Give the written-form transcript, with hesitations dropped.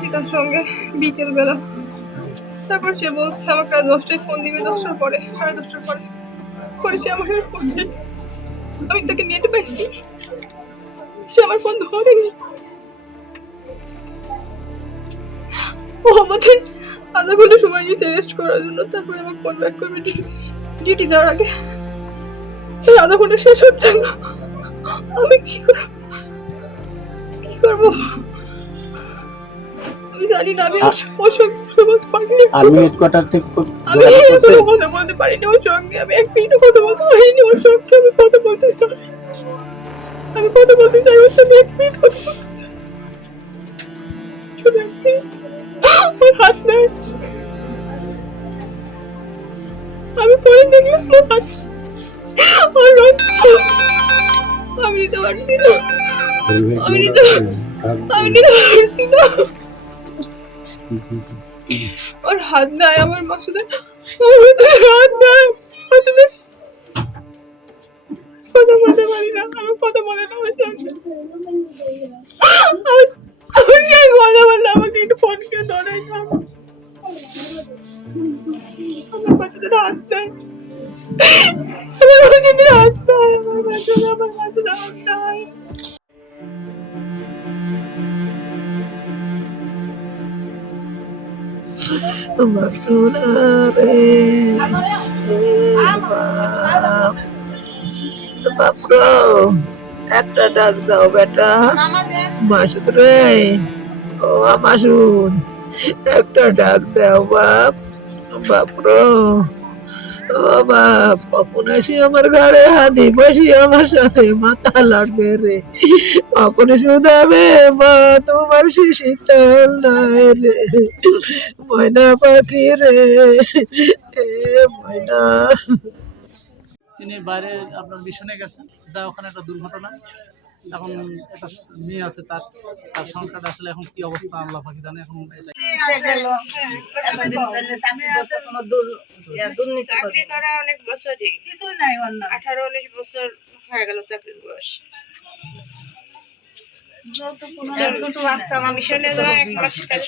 পিতার সঙ্গে বিকেল বেলা, তারপর সে বলছে আমাকে রাত 10টায় ফোন দিবে, 10টার পরে, 10:30টার পরে করেছে আমার ফোন। আমি তাকে নেটে পাইছি, সে আমার ফোন ধরেনি। ও আমাদের আধা ঘন্টা সময় নিয়েছে রেস্ট করার জন্য, তারপরে আমার ফোন ব্যাক করবে ডিউটি যাওয়ার আগে। এই আধা ঘন্টা শেষ হচ্ছে না, আমি কি করবো আমি জানি না। আমি ওর সঙ্গে বলতে পারিনি, আর্মি হেডকোয়ার্টার থেকে কথা বলতে পারিনি ওর সঙ্গে। আমি এক মিনিটও কথা বলতে পারিনি ওর সঙ্গে। আমি কথা বলতে চাই, ওর সঙ্গে এক মিনিট কথা বলতে চাই। ওর হাত নেই, আমি পরে দেখলাম ওর হাত, ওর রক্ত। আমি নিতে পারছি না, আমি নিতে পারছি না। ওর হাত নাই, আমার মাসুদের হাত নাই, কথা বলতে পারি না, আমি কথা বলে না ওর সঙ্গে। কথা বললে আমাকে একটু ফোন করে ধরে, আমার মাসুদের হাত নাই, আমার মাসুদের হাত নাই, আমার মাসুদের হাত নাই। একটা ডাক দাও বেটা, মাসুদ রে, ও মাসুদ, একটা ডাক দাও বাপ। বাপরো, ও বাপ, কখন আসি আমার ঘরে হাতি বসি আমার সাথে মাথা লাগবে রে, কখন শুধাবে মা তোমার শীতল নাই রে, ময়না পাখি রে, ময়না। তিনি বাইরে আপনার মিশনে গেছেন, যা ওখানে একটা দুর্ঘটনা। এখন একটা মেয়ে আছে, তার সংখ্যাটা আসলে এখন কি অবস্থা আল্লাহ পাকি জানে। এখন চাকরি করা অনেক বছরই, কিছু নাই, 18-19 বছর হয়ে গেল চাকরির বয়স। ছোট বাচ্চা মিশনে যাওয়া 1 মাস কাজ।